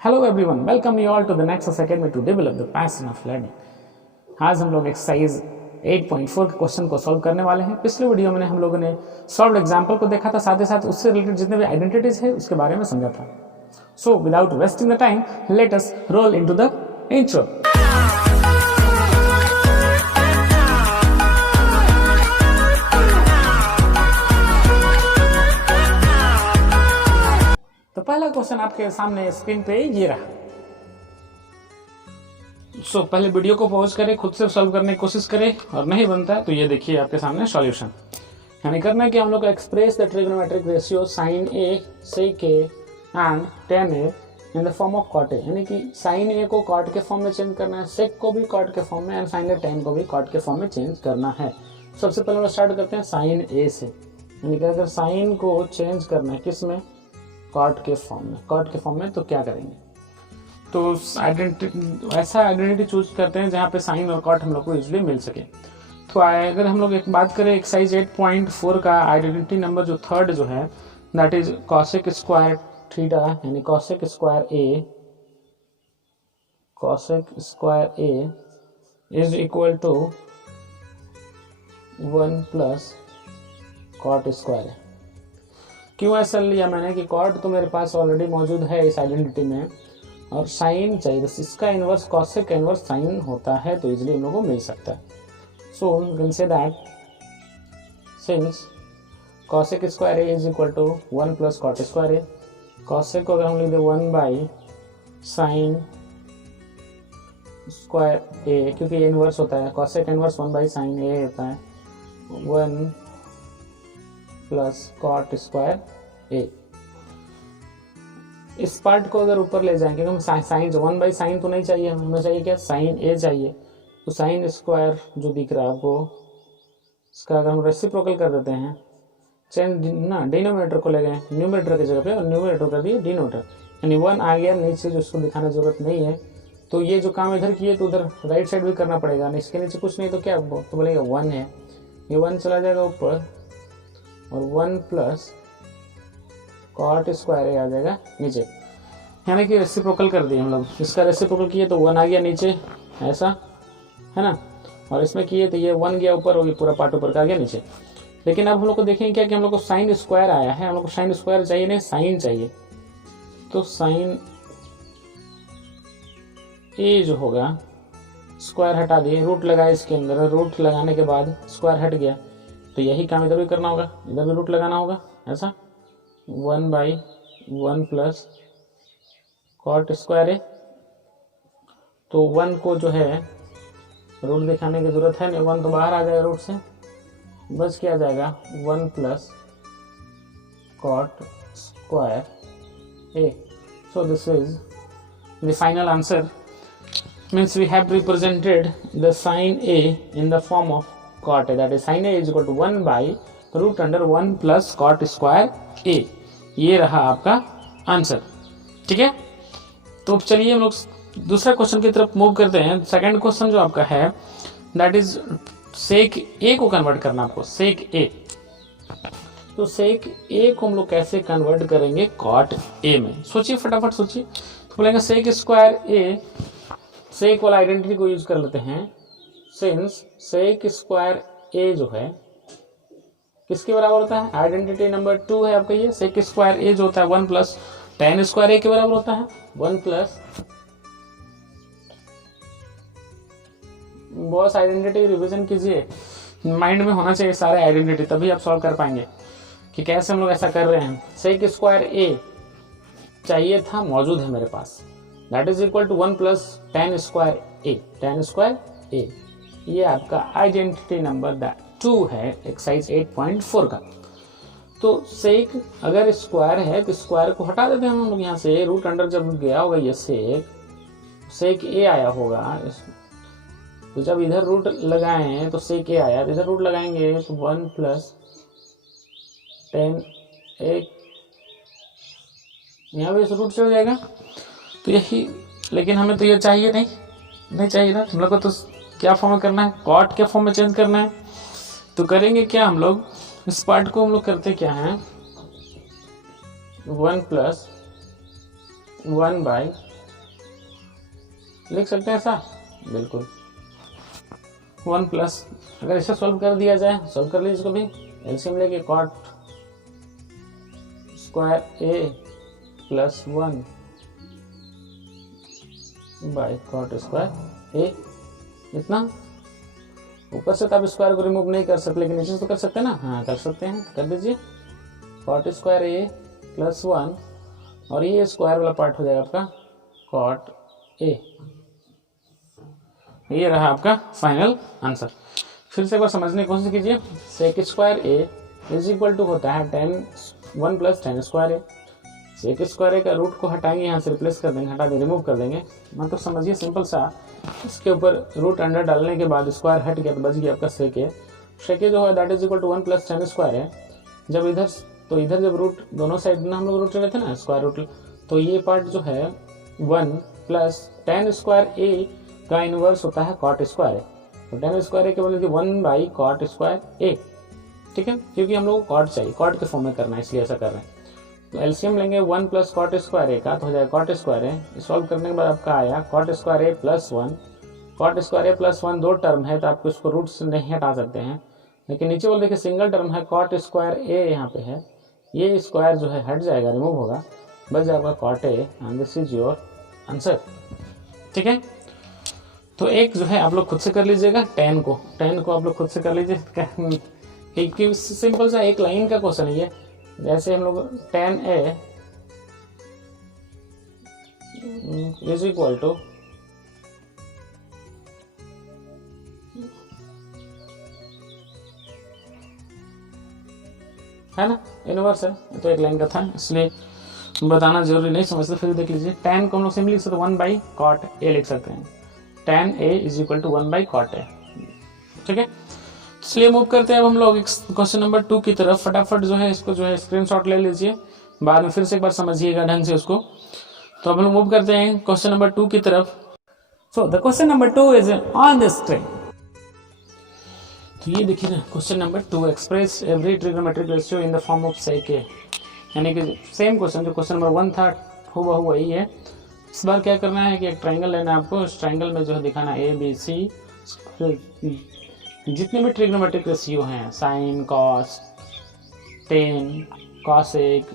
Hello everyone, welcome you all to the Nexus Academy to develop the passion of learning. आज हम लोग exercise 8.4 के question को solve करने वाले हैं। पिछले वीडियो में हम लोगों ने सॉल्व एग्जाम्पल को देखा था, साथ ही साथ उससे रिलेटेड जितने भी आइडेंटिटीज है उसके बारे में समझा था। So without wasting the time, let us roll into the intro. तो पहला क्वेश्चन आपके सामने स्क्रीन पे ये रहा। पहले वीडियो को पॉज करें, खुद से सॉल्व करने की कोशिश करें, और नहीं बनता है तो ये देखिए आपके सामने सॉल्यूशन। यानी करना है कि हम लोग express the trigonometric ratio sin a sec a and tan a in the form of cot a। यानी कि sin a को cot के फॉर्म में चेंज करना है, sec को भी cot के फॉर्म में, एंड फाइनली tan को भी cot के फॉर्म में चेंज करना है। सबसे पहले हम स्टार्ट करते हैं sin a से। यानी कि अगर sin को चेंज करना है किस में, कॉट के फॉर्म में तो क्या करेंगे, तो ऐसा आइडेंटिटी चूज करते हैं जहाँ पे साइन और कॉट हम लोग को इजीली मिल सके। तो अगर हम लोग एक बात करें एक्सरसाइज 8.4 का आइडेंटिटी नंबर जो थर्ड जो है, that is cosec square theta, यानी cosec square A is equal to 1 plus cot square. क्यों ऐसा लिया मैंने कि कॉट तो मेरे पास ऑलरेडी मौजूद है इस आइडेंटिटी में, और साइन चाहिए, बस इसका इनवर्स कॉसेक का इनवर्स साइन होता है, तो इजीली हम लोग को मिल सकता है। So you can say that since cosec square A is equal to 1 plus cot square A, cosec को अगर हम लिख दे 1 बाई साइन स्क्वायर ए, क्योंकि ये इनवर्स होता है, cosec inverse 1 by sine A होता है 1 प्लस कॉट स्क्वायर ए। इस पार्ट को अगर ऊपर ले जाएंगे, हम साइन 1 बाई साइन तो नहीं चाहिए, हमें चाहिए क्या, साइन ए चाहिए। तो साइन स्क्वायर जो दिख रहा है आपको, इसका अगर हम रेसिप्रोकल कर देते हैं, चेंज ना डिनोमिनेटर को ले गए न्यूमरेटर की जगह पे, और न्यूमरेटर कर दिए डिनोमिनेटर, यानी 1 आ गया नीचे, जो उसको दिखाने जरूरत नहीं है। तो ये जो काम इधर किए तो उधर राइट साइड भी करना पड़ेगा, इसके नीचे कुछ नहीं तो क्या तो बोलेगा 1 है, ये 1 चला जाएगा ऊपर, और 1 प्लस कॉट स्क्वायर ए आ जाएगा नीचे। यानी कि रेसिप्रोकल कर दिए हम लोग, इसका रेसिप्रोकल किए तो 1 आ गया नीचे, ऐसा है ना, और इसमें किए तो ये 1 गया ऊपर, और ये पूरा पार्ट ऊपर का गया नीचे। लेकिन अब हम लोग को देखेंगे क्या कि हम लोग को साइन स्क्वायर आया है, हम लोग को साइन स्क्वायर चाहिए नहीं, साइन चाहिए। तो साइन ए जो होगा, स्क्वायर हटा दिए, रूट लगाए इसके अंदर, रूट लगाने के बाद स्क्वायर हट गया, तो यही काम इधर भी करना होगा, इधर भी रूट लगाना होगा, ऐसा 1 बाई 1 प्लस कॉट स्क्वायर ए। तो 1 को जो है रूट दिखाने की जरूरत है नहीं, 1 तो बाहर आ जाएगा रूट से, बस क्या आ जाएगा 1 plus cot square A. So this is the final answer, means we have represented the sin a in the form of cot a, that is sin a is equal to 1 by root under 1 plus cot square a। ये रहा आपका answer, ठीक है। तो चलिए हम लोग दूसरा क्वेश्चन की तरफ मूव करते हैं। सेकंड क्वेश्चन जो आपका है, दैट इज सेक ए को कन्वर्ट करना आपको, सेक ए। तो सेक ए को हम लोग कैसे कन्वर्ट करेंगे कॉट ए में, सोचिए फटाफट सोचिए। तो बोलेंगे सेक स्क्वायर ए, सेक वाला आइडेंटिटी को यूज कर लेते हैं, सिंस सेक स्क्वायर ए जो है किसके बराबर होता है, आइडेंटिटी नंबर 2 है आपका ये, सेक स्क्वायर ए जो होता है 1 प्लस tan स्क्वायर ए के बराबर होता है, 1 प्लस, बॉस आइडेंटिटी रिवीजन कीजिए, माइंड में होना चाहिए सारे आइडेंटिटी, तभी आप सॉल्व कर पाएंगे कि कैसे हम लोग ऐसा कर रहे हैं। सेक स्क्वायर ए चाहिए था, मौजूद है मेरे पास, that is equal to 1 plus tan square A. ये आपका आइडेंटिटी नंबर 2 है एक्सरसाइज 8.4 का। तो सेक अगर स्क्वायर है तो स्क्वायर को हटा देते हैं हम लोग यहाँ से, रूट अंडर जब गया होगा ये सेक ए आया होगा, तो जब इधर रूट लगाए हैं तो सेक ए आया, इधर रूट लगाएंगे तो 1 प्लस tan ए, यहाँ भी रूट चल जाएगा, तो यही। लेकिन हमें तो ये चाहिए नहीं चाहिए ना, हम लोग को तो क्या फॉर्म में करना है, कॉट के फॉर्म में चेंज करना है। तो करेंगे क्या हम लोग, इस पार्ट को हम लोग करते क्या है, 1 प्लस 1 बाई, लिख सकते हैं ऐसा, बिल्कुल 1 प्लस, अगर इसे सॉल्व कर दिया जाए, सॉल्व कर लीजिए इसको भी, एलसीएम लेके cot square A plus 1 by cot square A, इतना। ऊपर से तो आप स्क्वायर को रिमूव नहीं कर सकते, लेकिन नीचे से तो कर सकते हैं ना, हाँ कर सकते हैं, कर दीजिए कॉट स्क्वायर ए प्लस 1, और ये स्क्वायर वाला पार्ट हो जाएगा आपका कॉट ए। ये रहा आपका फाइनल आंसर। फिर से एक बार समझने की कोशिश कीजिए। Sec square A is equal to होता है 1 plus tan square A. Sec square A का रूट को हटाएंगे, यहाँ से रिप्लेस कर देंगे, हटा देंगे, रिमूव कर देंगे, मतलब समझिए सिंपल सा, इसके ऊपर रूट अंडर डालने के बाद स्क्वायर हट गया तो बच गया आपका सेक ए। सेक ए जो है that is equal to 1 plus tan square है। जब इधर तो इधर जब रूट दोनों साइड में हम लोग रूट ले थे ना स्क्वायर रूट, तो ये पार्ट जो है 1 प्लस टेन स्क्वायर ए का इनवर्स होता है कॉट स्क्वायर ए। तो टेन स्क्वायर ए के बोले 1 बाई कॉट स्क्वायर ए, ठीक है, क्योंकि हम लोग को कॉट चाहिए, कॉट के फॉर्म में करना है इसलिए ऐसा कर रहे हैं। तो एलसीएम लेंगे 1 प्लस कॉट स्क्वायर ए का, तो हो जाएगा कॉट स्क्वायर ए। सॉल्व करने के बाद आपका आया cot square A plus 1। Cot square A plus 1 दो टर्म है तो आपको इसको रूट से नहीं हटा सकते हैं, लेकिन नीचे बोल देखिए सिंगल टर्म है कॉट स्क्वायर ए यहाँ पे है, ये स्क्वायर जो है हट जाएगा, रिमूव होगा, बच जाएगा cot A, and this is your answer. ठीक है, तो एक जो है आप लोग खुद से कर लीजिएगा, टेन को आप लोग खुद से कर लीजिए, एक सिंपल सा एक लाइन का क्वेश्चन है ये। जैसे हम लोग tan A is equal to है ना, इनवर्स है, तो एक लाइन का था इसलिए बताना जरूरी नहीं, समझते फिर देख लीजिए। टेन को हम लोग सिंपली लिख सकते 1 बाई कॉट ए लिख सकते हैं, tan A is equal to 1 by cot A. ठीक है, इसलिए मूव करते हैं अब हम लोग क्वेश्चन नंबर 2 की तरफ। फटाफट जो है इसको जो है स्क्रीनशॉट ले लीजिए, बाद में फिर से एक बार समझिएगा ढंग से उसको। तो अब हम लोग मूव करते हैं क्वेश्चन नंबर 2 की तरफ। So the question number 2 is on the screen. तो ये देखिए ना, question number 2, express every trigonometric ratio in the form of sec A, यानी कि सेम क्वेश्चन जो क्वेश्चन नंबर 1 था हुआ वही है। इस बार क्या करना है कि एक ट्राइंगल लेना है आपको, उस ट्राइंगल में जो है दिखाना ए बी सी, जितने भी ट्रिग्नोमेट्रिक रेशियो हैं, साइन कॉस टेन कॉसेक,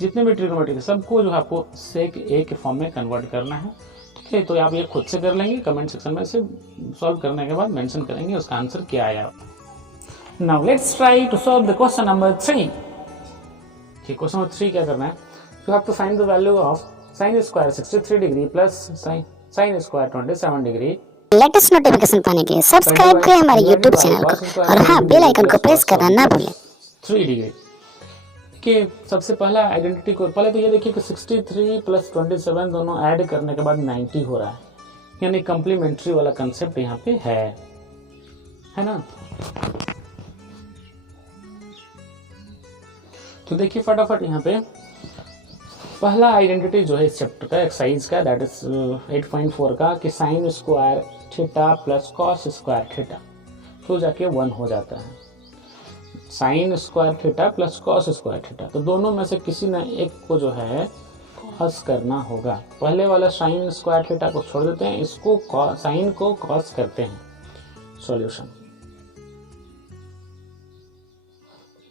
जितने भी ट्रिग्नोमेट्रिक सबको जो है आपको सेक ए के फॉर्म में कन्वर्ट करना है। ठीक है, तो आप ये खुद से कर लेंगे, कमेंट सेक्शन में से सॉल्व करने के बाद मेंशन करेंगे उसका आंसर क्या आया। Now let's try to solve the question number 3। Question number 3 क्या करना है, you have to find the value of sine square 63 degree plus sine square 27 degree. Latest notification पाने के लिए सब्सक्राइब करें हमारे यूट्यूब चैनल को, और हाँ, बेल आइकन को प्रेस करना ना भूलें। 3 डिग्री कि सबसे पहला आइडेंटिटी को पहले तो ये देखिए कि 63 प्लस 27 दोनों ऐड करने के बाद 90 हो रहा है, यानी कम्प्लीमेंट्री वाला कंसेप्ट यहाँ पे है ना। तो देखिए फटाफट यहाँ पे पहला आइडेंटिटी जो है इस चैप्टर का एक्सरसाइज का, दैट इज 8.4 का, कि sine square theta plus cos square theta, तो जाके 1 हो जाता है। Sine square theta plus cos square theta, तो दोनों में से किसी न एक को जो है कॉस करना होगा। पहले वाला साइन स्क्वायर थीटा को छोड़ देते हैं, इसको साइन को कॉस करते हैं। सॉल्यूशन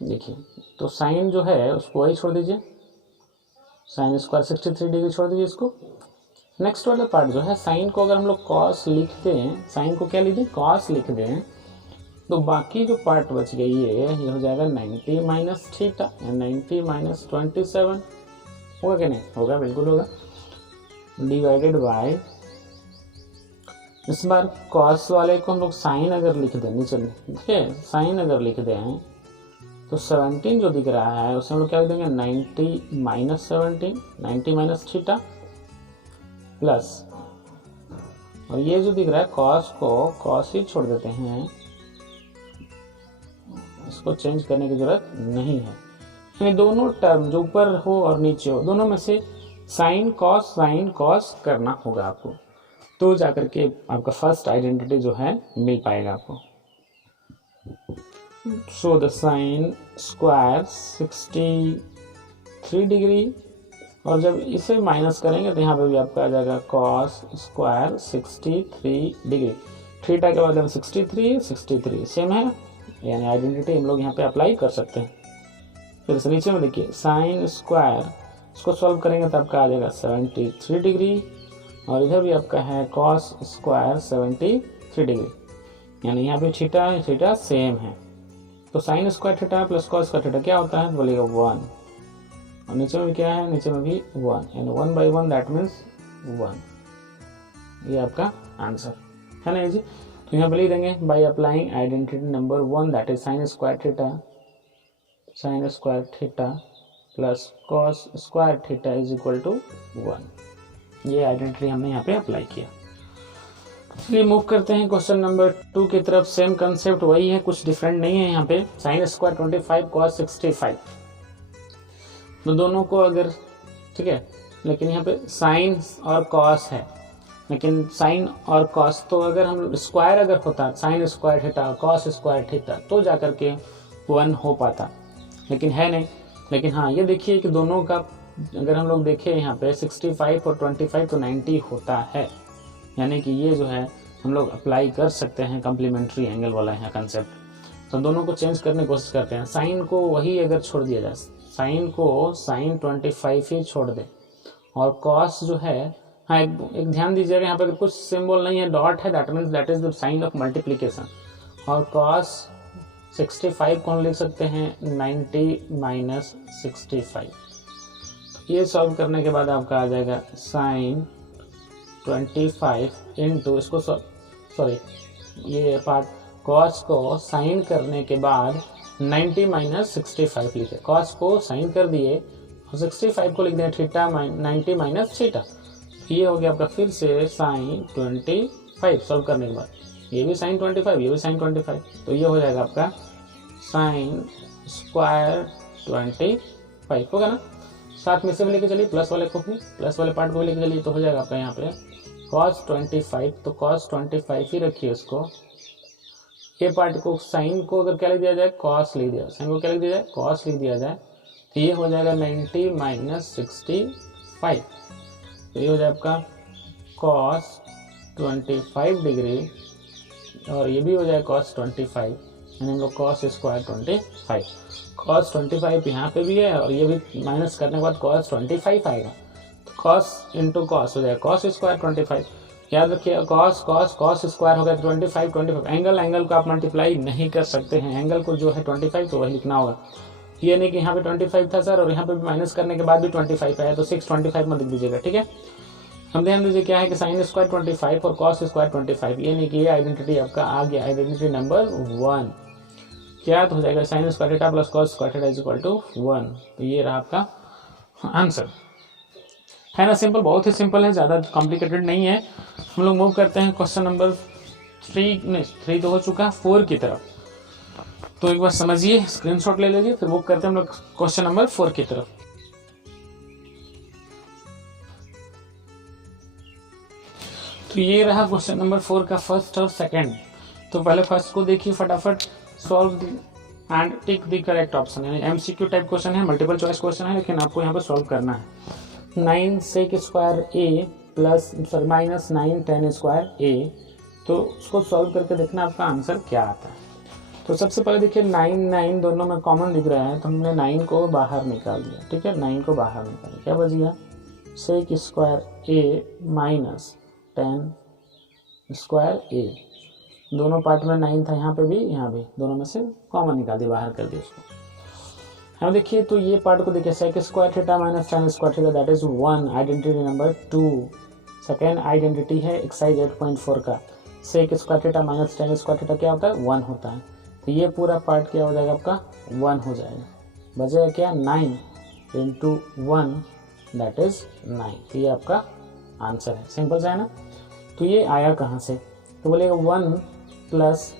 देखिए, तो साइन जो है उसको वही छोड़ दीजिए, साइन स्क्वायर 63 डिग्री छोड़ दीजिए इसको। नेक्स्ट वाला पार्ट जो है, साइन को अगर हम लोग कॉस लिखते हैं, साइन को क्या लीजिए कॉस लिख दें, तो बाकी जो पार्ट बच गई है ये हो जाएगा 90 माइनस थीटा, 90 माइनस 27 होगा कि नहीं, होगा, बिल्कुल होगा, डिवाइडेड बाय, इस बार कॉस वाले को हम लोग साइन अगर लिख दें नीचे, ठीक है, साइन अगर लिख दें तो 17 जो दिख रहा है उसे हम लोग क्या देंगे 90 माइनस 17, 90 माइनस थीटा प्लस, और ये जो दिख रहा है कॉस को कॉस ही छोड़ देते हैं, इसको चेंज करने की जरूरत नहीं है। यानी दोनों टर्म जो ऊपर हो और नीचे हो, दोनों में से साइन कॉस करना होगा आपको, तो जाकर के आपका फर्स्ट आइडेंटिटी जो है मिल पाएगा आपको। So the sign square 63 degree और जब इसे माइनस करेंगे तो यहाँ पे भी आपका आ जाएगा कॉस स्क्वायर 63 डिग्री। थीटा के बदले में 63 सेम है, यानी आइडेंटिटी हम लोग यहाँ पे अप्लाई कर सकते हैं। फिर से नीचे में देखिए साइन स्क्वायर, इसको सॉल्व करेंगे तो आपका आ जाएगा 73 डिग्री, और इधर भी आपका है कॉस स्क्वायर 73 डिग्री, यानी यहाँ पे थीटा सेम है। तो sign square theta plus cos square theta क्या होता है, बोलेगा 1, और नीचे में क्या है, नीचे में भी 1, यानी 1 by 1 दैट मीन्स 1। ये आपका आंसर है ना जी। तो यहाँ पे लिख देंगे by applying identity number 1 that is sine square theta plus cos square theta is equal to 1। ये आइडेंटिटी हमने यहाँ पे अप्लाई किया। चलिए मूव करते हैं क्वेश्चन नंबर 2 की तरफ। सेम कंसेप्ट वही है, कुछ डिफरेंट नहीं है यहाँ पे। साइन स्क्वायर 25 कॉस 65, तो दोनों को अगर ठीक है, लेकिन यहाँ पे साइन और कॉस है, लेकिन साइन और कॉस तो अगर हम स्क्वायर अगर होता sign square theta cos square theta तो जाकर के 1 हो पाता, लेकिन है नहीं। लेकिन हाँ ये देखिए कि दोनों का अगर हम लोग देखें यहाँ पे 65 और 25 तो 90 होता है, यानी कि ये जो है हम लोग अप्लाई कर सकते हैं कम्प्लीमेंट्री एंगल वाला यहाँ कंसेप्ट। तो दोनों को चेंज करने की कोशिश करते हैं। साइन को वही अगर छोड़ दिया जाए, साइन को साइन 25 ही छोड़ दे, और कॉस जो है, हाँ एक ध्यान दीजिएगा यहाँ पर कुछ सिंबल नहीं है, डॉट है, that means that is the sign of multiplication. और कॉस 65 को हम लिख सकते हैं 90 माइनस 65। ये सॉल्व करने के बाद आपका आ जाएगा साइन 25 इंटू, इसको सॉरी ये पार्ट कॉस को साइन करने के बाद 90 माइनस 65 लिखे, कॉस को साइन कर दिए और 65 को लिख दें थीटा 90 माइनस थीटा। ये हो गया आपका फिर से साइन 25 सॉल्व करने के बाद, ये भी साइन 25 ये भी साइन 25, तो ये हो जाएगा आपका साइन स्क्वायर 25 होगा ना। साथ में से भी लेके चलिए प्लस वाले को भी, प्लस वाले पार्ट को भी लेके चलिए, तो हो जाएगा आपका यहाँ पे cos 25, तो cos 25 ही रखिए उसको। ये पार्ट को साइन को अगर क्या लिख दिया जाए, cos लिख दिया, साइन को क्या लिख दिया जाए, cos लिख दिया जाए, तो ये हो जाएगा 90 माइनस 65, तो ये हो जाए आपका cos 25 डिग्री, और ये भी हो जाए cos 25, यानी हम लोग cos स्क्वायर 25, cos 25 यहाँ पे भी है, और ये भी माइनस करने के बाद cos 25 आएगा, तो cos इंटू cos हो जाएगा cos स्क्वायर 25। याद रखिए cos स्क्वायर हो गया 25 एंगल को आप मल्टीप्लाई नहीं कर सकते हैं, एंगल को जो है 25 तो वही लिखना होगा। ये नहीं कि यहाँ पे 25 था सर और यहाँ पे भी माइनस करने के बाद भी 25 है, तो 625 मत लिख दीजिएगा, ठीक है। हम ध्यान दीजिए क्या है कि साइन स्क्वायर 25 और कॉस स्क्वायर 25, ये नहीं कि ये आइडेंटिटी आपका आ गया, आइडेंटिटी नंबर 1 क्या तो हो जाएगा sine square theta plus cos square theta is equal to 1। तो ये रहा आपका आंसर, है ना। सिंपल, बहुत ही सिंपल है, ज़्यादा कॉम्प्लिकेटेड नहीं है। हम लोग मूव करते हैं क्वेश्चन नंबर 3 तो हो चुका, 4 की तरफ। तो एक बार समझिए, स्क्रीनशॉट ले लीजिए, फिर मूव करते हैं हम लोग क्वेश्चन नंबर 4 की तरफ। तो ये रहा क्वेश्चन नंबर 4 का फर्स्ट और सेकंड। तो पहले फर्स्ट को देखिए फटाफट, solve and tick the correct option, यानी एमसीक्यू टाइप क्वेश्चन है, मल्टीपल चॉइस क्वेश्चन है, लेकिन आपको यहाँ पर सॉल्व करना है। 9 सेक square A plus sorry minus 9 10 square ए, तो उसको सॉल्व करके देखना आपका आंसर क्या आता है। तो सबसे पहले देखिए 9 दोनों में कॉमन दिख रहा है, तो हमने 9 को बाहर निकाल दिया, ठीक है, 9 को बाहर निकाल दिया, क्या बच गया सेक स्क्वायर ए माइनस 10 स्क्वायर ए, दोनों पार्ट में 9 था, यहाँ पे भी यहाँ भी, दोनों में से कॉमन निकाल दिया, बाहर कर दिया उसको। अब देखिए तो ये पार्ट को देखिए sec square theta minus 10 square theta that is 1, identity number 2। Second identity है एक्सरसाइज 8.4 का, sec square theta minus 10 square theta क्या होता है 1 होता है, तो ये पूरा पार्ट क्या हो जाएगा आपका 1 हो जाएगा, बचेगा क्या 9 इंटू 1 दैट इज 9, तो ये आपका आंसर है। सिंपल सा है ना। तो ये आया कहाँ से, तो बोलेगा 1 प्लस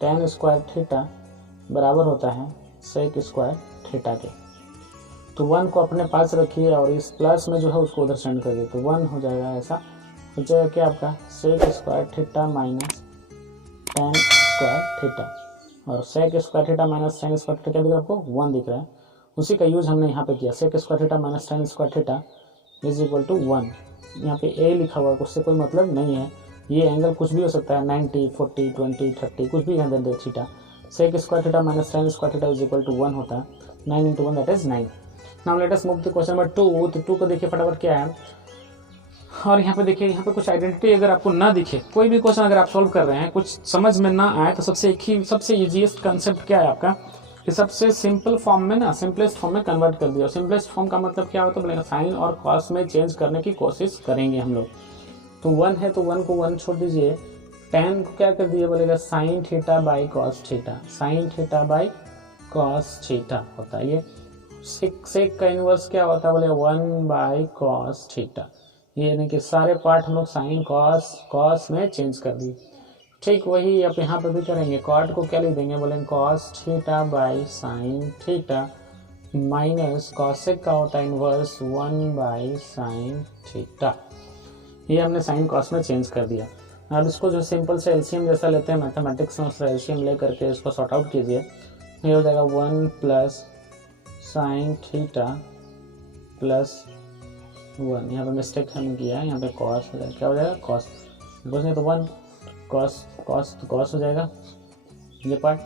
10 स्क्वायर थीटा बराबर होता है सेक स्क्वायर थीटा के, तो 1 को अपने पास रखिए और इस प्लस में जो है उसको उधर सेंड कर दिए, तो 1 हो जाएगा, ऐसा हो जाएगा क्या आपका sec square theta minus 10 square theta, और sec square theta minus 10 square theta क्या दिख रहा है आपको 1 दिख रहा है, उसी का यूज हमने यहाँ पे किया। Sec square theta minus ten square theta is equal to 1। यहाँ पे ए लिखा हुआ है, उससे कोई मतलब नहीं है। ये एंगल कुछ भी हो सकता है, 90, 40, 20, 30 कुछ भी है दे theta. Sec square theta minus ten square theta is equal to 1 होता है। 9 × 1 that is 9। Now let us move to question number 2। तो 2 को देखिए फटाफट क्या है। और यहाँ पे देखिए, यहाँ पे कुछ आइडेंटिटी अगर आपको ना दिखे, कोई भी क्वेश्चन अगर आप सॉल्व कर रहे हैं कुछ समझ में ना आए, तो सबसे इजीएस्ट कंसेप्ट क्या है आपका कि सबसे सिंपल फॉर्म में ना सिंपलेस्ट फॉर्म में कन्वर्ट कर दिया। सिंपलेस्ट फॉर्म का मतलब क्या होता है बोलेंगे, साइन और कॉस में चेंज करने की कोशिश करेंगे हम लोग। तो 1 है तो 1 को 1 छोड़ दीजिए, tan को क्या कर दिए बोलेगा sine theta by cos theta. Sine theta by cos theta होता है ये। सेक का इनवर्स क्या होता है बोले 1 बाई कॉस थीटा। ये यानी कि सारे पार्ट हम लोग साइन कॉस में चेंज कर दिए। ठीक वही अब यहाँ पे भी करेंगे। कॉट को क्या लिख देंगे बोलेंगे cos theta by sine theta minus cosec का होता है इनवर्स 1 बाई साइन थीटा। ये हमने साइन कॉस में चेंज कर दिया। अब इसको जो सिंपल से एलसीएम जैसा लेते हैं मैथमेटिक्स में, उसका एलसीएम ले करके इसको सॉर्ट आउट कीजिए। ये हो जाएगा 1 प्लस साइन थीटा प्लस 1। यहाँ पे मिस्टेक हमने किया है, यहाँ पे कॉस हो जाएगा। क्या हो जाएगा कॉस, कुछ नहीं तो 1 कॉस हो जाएगा ये पार्ट।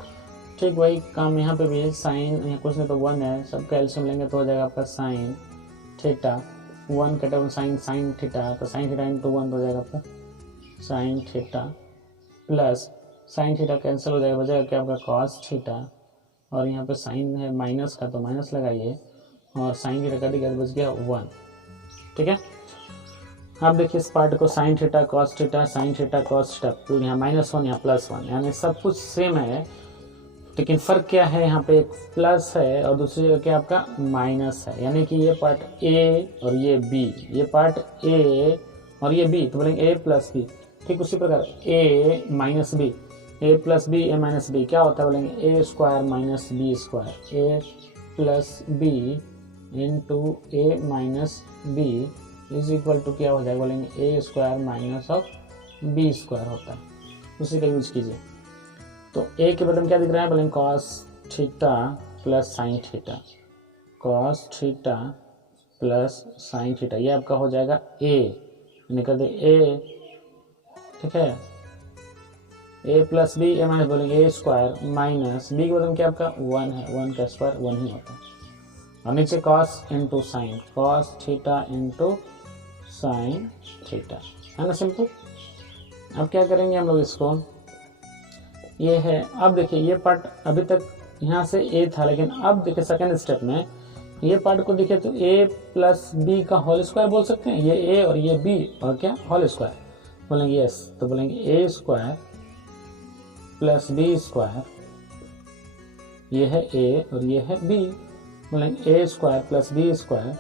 ठीक वही काम यहाँ पे भी है। साइन यहाँ कुछ नहीं तो 1 है, सबका एलसीएम लेंगे तो हो जाएगा आपका साइन थीटा 1 कटा 1 साइन थीटा, तो साइन थीटा इंटू 1 हो जाएगा आपका sine theta plus sine theta cancel हो जाएगा, बचेगा क्या आपका कॉस थीटा। और यहाँ पे साइन है माइनस का तो माइनस लगाइए, और साइन थीटा कट गया तो बच गया 1। ठीक है, अब देखिए इस पार्ट को sine theta cos theta sine theta cos theta, यहाँ -1 यहाँ +1, यानी सब कुछ सेम है, लेकिन फ़र्क क्या है, यहाँ पे एक प्लस है और दूसरी जगह क्या आपका माइनस है। यानी कि ये पार्ट ए और ये बी, ये पार्ट ए और ये बी, तो बोलेंगे ए प्लस बी। ठीक उसी प्रकार A minus B, A plus B A minus B क्या होता है बोलेंगे A square minus B square. A plus B into A minus B is equal to क्या हो जाएगा बोलेंगे A square minus of B square होता है। उसी का यूज कीजिए। तो ए के बदले में क्या दिख रहा है बोलेंगे cos theta plus sine theta, cos theta plus sine theta, ये आपका हो जाएगा ए, निकल दे ए। ठीक है, ए प्लस बी ए माइनस बोलेंगे ए स्क्वायर माइनस बी के बदले में क्या आपका 1 है, 1 का स्क्वायर 1 ही होता है, और नीचे cos into sine, cos theta into sine theta, है ना सिंपल। अब क्या करेंगे हम लोग इसको, ये है। अब देखिए ये पार्ट अभी तक यहाँ से ए था, लेकिन अब देखिए सेकेंड स्टेप में ये पार्ट को देखिए तो ए प्लस बी का होल स्क्वायर बोल सकते हैं, ये ए और ये बी और क्या होल स्क्वायर बोलेंगे यस, तो बोलेंगे A square plus B square, ये है ए और ये है बी, बोलेंगे A square plus B square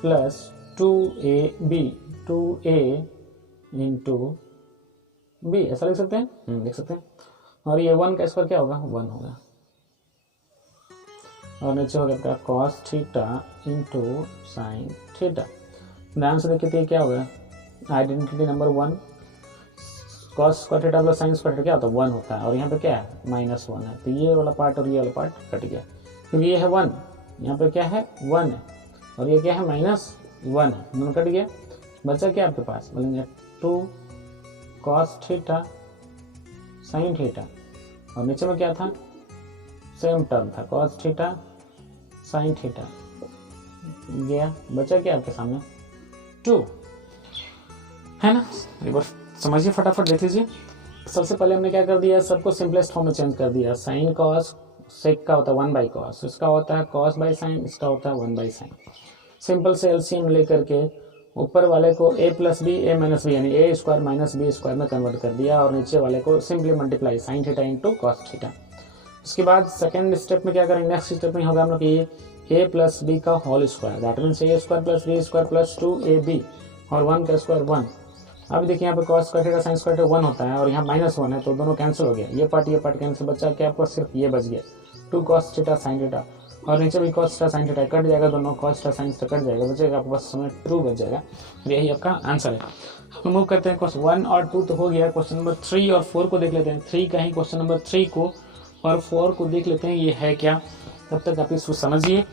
plus 2ab 2a into B, ऐसा लिख सकते हैं, लिख सकते हैं। और ये 1 का स्क्वायर क्या होगा 1 होगा, और नीचे हो गया cos theta into sine theta. ध्यान से देखिए तो क्या होगा identity number 1, cos square theta plus sine square theta क्या होता है 1 होता है, और यहाँ पे क्या है -1 है, तो ये वाला पार्ट और ये वाला पार्ट कट गया, क्योंकि ये है 1, यहाँ पे क्या है 1 है, और ये क्या है -1 है, दोनों कट गया, बचा क्या आपके पास बोलेंगे 2 कॉस थीटा साइन थीटा, और नीचे में क्या था सेम टर्म था कॉस थीटा साइन थीटा गया, बचा क्या आपके सामने 2, है ना। एक बार समझिए फटाफट देख लीजिए। सबसे पहले हमने क्या कर दिया, सबको सिंपलेस्ट फॉर्म में चेंज कर दिया। साइन कॉस सेक का होता है 1 बाई कॉस, इसका होता है कॉस बाई साइन, इसका होता है 1 बाई साइन। सिंपल से एलसीएम लेकर के ऊपर वाले को a plus B A minus b यानी a square minus B square में कन्वर्ट कर दिया, और नीचे वाले को simply multiply sine theta into cos theta. उसके बाद सेकेंड स्टेप में क्या करेंगे, नेक्स्ट स्टेप में होगा हम लोग कि ए प्लस बी का whole square, that means a square plus B square plus 2ab और 1 का स्क्वायर 1। अब देखिए यहाँ पे cos square theta sine square 1 होता है, और यहाँ -1 है, तो दोनों कैंसिल हो गया, ये पार्ट कैंसिल, बचा क्या आपको सिर्फ ये बच गया 2 कॉस थीटा साइन थीटा, और नीचे भी cos theta sine theta cut जाएगा, दोनों cos theta sine theta cut जाएगा, बचेगा आपको बस समय 2 बच जाएगा, और यही आपका आंसर है। हम मूव करते हैं क्वेश्चन 1 और 2 तो हो गया, क्वेश्चन नंबर 3 और 4 को देख लेते हैं। 3 का ही क्वेश्चन नंबर 3 को और 4 को देख लेते हैं ये है क्या, तब तक आप इसको समझिए।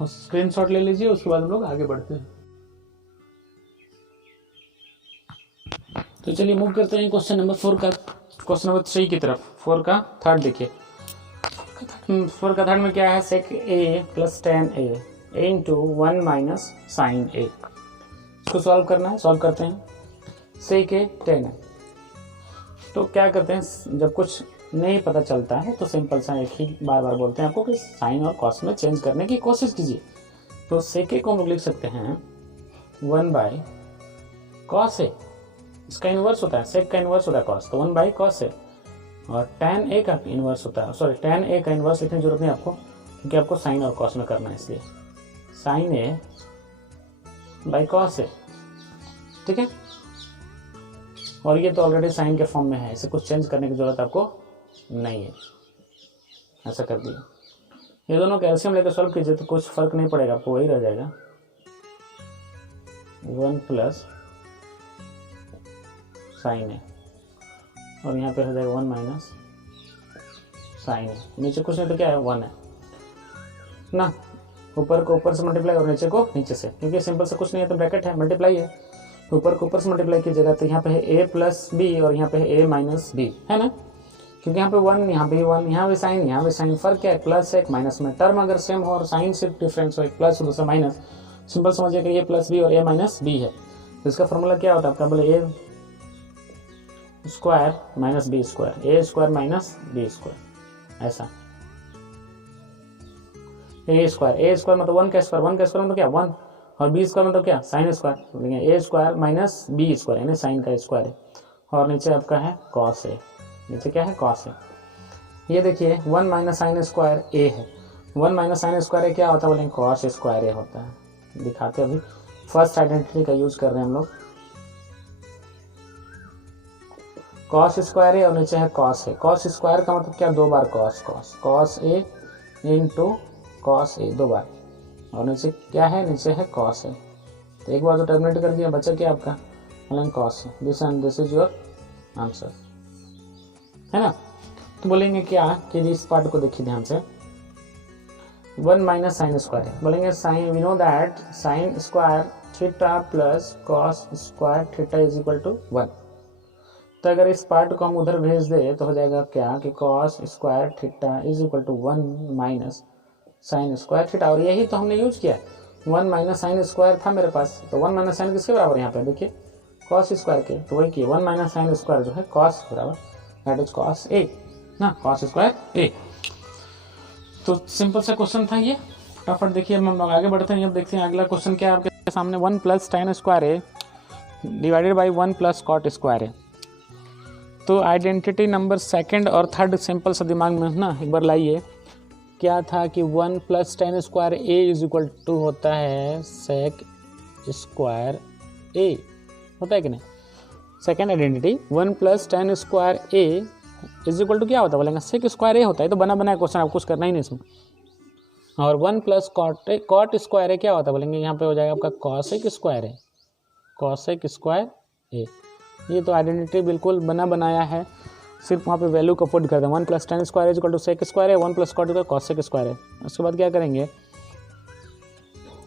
और स्क्रीनशॉट ले लीजिए, उसके बाद हम लोग आगे बढ़ते हैं। तो चलिए मूव करते हैं क्वेश्चन नंबर 4 का, क्वेश्चन नंबर 3 की तरफ। 4 का थर्ड देखिए, 4 का थर्ड में क्या है, sec a plus tan a into 1 minus sine a। इसको सॉल्व करना है, सॉल्व करते हैं। sec a tan a, तो क्या करते हैं, जब कुछ नहीं पता चलता है तो सिंपल सा एक ही बार बार बोलते हैं आपको कि साइन और कॉस में चेंज करने की कोशिश कीजिए। तो sec a को हम लोग लिख सकते हैं 1 बाई कॉस a, इसका इन्वर्स होता है, sec का इन्वर्स होता है cos, तो 1 बाई कॉस a, और tan a का इन्वर्स होता है, सॉरी tan a का इन्वर्स लिखने की जरूरत नहीं आपको, क्योंकि आपको साइन और कॉस में करना है, इसलिए sine a by cos a, ठीक है। और ये तो ऑलरेडी साइन के फॉर्म में है, इसे कुछ चेंज करने की जरूरत आपको नहीं है, ऐसा कर दिया। ये दोनों कैल्शियम लेकर सॉल्व कीजिए तो कुछ फर्क नहीं पड़ेगा, आपको वही रह जाएगा 1 प्लस साइन है, और यहाँ पे हो जाएगा 1 माइनस साइन है। नीचे कुछ नहीं तो क्या है, 1 है ना, ऊपर को ऊपर से मल्टीप्लाई और नीचे को नीचे से, क्योंकि सिंपल से कुछ नहीं है तो ब्रैकेट है, मल्टीप्लाई है, ऊपर को ऊपर से मल्टीप्लाई कीजिएगा तो यहाँ पे है a प्लस बी और यहाँ पे है a माइनस बी, है ना, क्योंकि यहाँ पे 1, यहाँ पे 1, यहाँ पे साइन, यहाँ पे साइन, फर्क क्या है, प्लस एक माइनस में, टर्म अगर सेम हो और साइन सिर्फ डिफरेंस हो, एक प्लस दूसरा माइनस, सिंपल समझिए कि ये प्लस बी और a माइनस बी है। तो इसका फॉर्मूला क्या होता है आपका, बोले a square minus B square, a square minus B square, ऐसा a स्क्वायर मतलब 1 का स्क्वायर, 1 का स्क्वायर मतलब क्या 1, और बी स्क्वायर मतलब क्या sine square, a square minus B square यानी साइन का स्क्वायर है, और नीचे आपका है कॉस a, नीचे क्या है कॉस a। ये देखिए 1 माइनस साइन स्क्वायर a है, 1 माइनस साइन स्क्वायर a क्या होता है, बोलेंगे कॉस स्क्वायर a होता है। दिखाते अभी फर्स्ट आइडेंटिटी का यूज कर रहे हैं हम लोग, कॉस स्क्वायर है और नीचे है कॉस है। कॉस स्क्वायर का मतलब क्या, 2 बार cos A into cos A, 2 बार, और नीचे क्या है, नीचे है कॉस है। तो एक बार तो टर्मिनेट कर दिया, बचा क्या आपका, बोलेंगे कॉस है, this and this is your answer, है ना। तो बोलेंगे क्या कि इस पार्ट को देखिए ध्यान से, 1 माइनस साइन स्क्वायर है, बोलेंगे sine, we know that sine square theta plus cos square theta is equal to 1। तो अगर इस पार्ट को हम उधर भेज दें तो हो जाएगा क्या कि cos square theta is equal to 1 minus sine square theta, और यही तो हमने यूज किया, 1 माइनस साइन स्क्वायर था मेरे पास, तो 1 माइनस साइन किसके बराबर यहाँ पे देखिए कॉस स्क्वायर के, तो वही किए 1 माइनस साइन स्क्वायर जो है कॉस बराबर दैट इज कॉस ए ना, कॉस स्क्वायर ए। तो सिंपल सा क्वेश्चन था ये, फटाफट देखिए हम लोग आगे बढ़ते हैं। अब देखते हैं अगला क्वेश्चन क्या है आपके सामने, 1 प्लस tan स्क्वायर है divided by 1 plus cot square है। तो आइडेंटिटी नंबर सेकंड और थर्ड सिंपल सा दिमाग में ना एक बार लाइए, क्या था कि 1 plus tan square a is equal to होता है sec स्क्वायर a, होता है कि नहीं। Second identity 1 plus tan square a is equal to क्या होता है, बोलेंगे sec स्क्वायर a होता है, तो बना बनाया क्वेश्चन, आपको कुछ करना ही नहीं इसमें। और 1 प्लस कॉट स्क्वायर a क्या होता है, बोलेंगे यहाँ पे हो जाएगा आपका cosec square a, cosec square a। ये तो आइडेंटिटी बिल्कुल बना बनाया है, सिर्फ वहाँ पे वैल्यू को पुट कर दें, 1 plus tan square is equal to sec square है, 1 plus cot equal cosec square है। उसके बाद क्या करेंगे,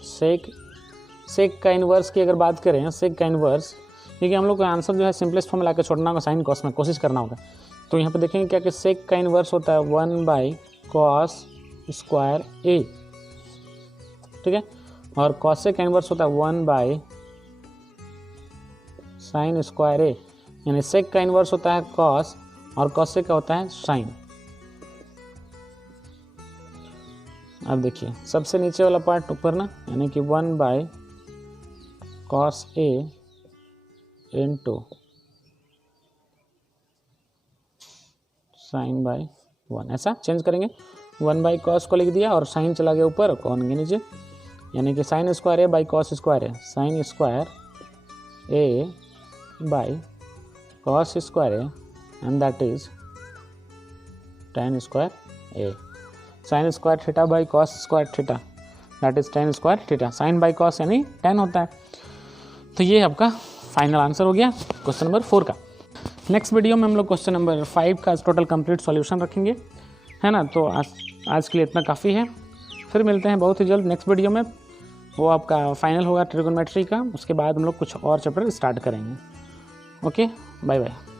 sec का इन्वर्स की अगर बात करें, sec का इन्वर्स, क्योंकि हम लोग का आंसर जो है सिंपलेस्ट फॉर्म ला के छोड़ना होगा, साइन कॉस में कोशिश करना होगा। तो यहाँ पे देखेंगे क्या कि sec का इन्वर्स होता है 1 बाई कॉस स्क्वायर a, ठीक है, और cosec का इन्वर्स होता है 1 बाई साइन स्क्वायर a, यानी sec का इन्वर्स होता है cos और cosec का होता है साइन। अब देखिए सबसे नीचे वाला पार्ट ऊपर ना, यानी कि 1 by cos a into sine by 1, ऐसा चेंज करेंगे, 1 बाई कॉस को लिख दिया और साइन चला गया ऊपर, कौन के नीचे, यानी कि sine square a by cos square है, sine square a by cos square a and that is tan square a, sine square theta by cos square theta that is tan square theta, sine by cos यानी tan होता है। तो ये आपका final answer हो गया question number 4 का। Next video में हम लोग क्वेश्चन नंबर 5 का टोटल कंप्लीट सॉल्यूशन रखेंगे, है ना। तो आज के लिए इतना काफ़ी है, फिर मिलते हैं बहुत ही जल्द नेक्स्ट वीडियो में, वो आपका फाइनल होगा ट्रिगोनोमेट्री का, उसके बाद हम लोग कुछ और चैप्टर स्टार्ट करेंगे। Okay, bye bye.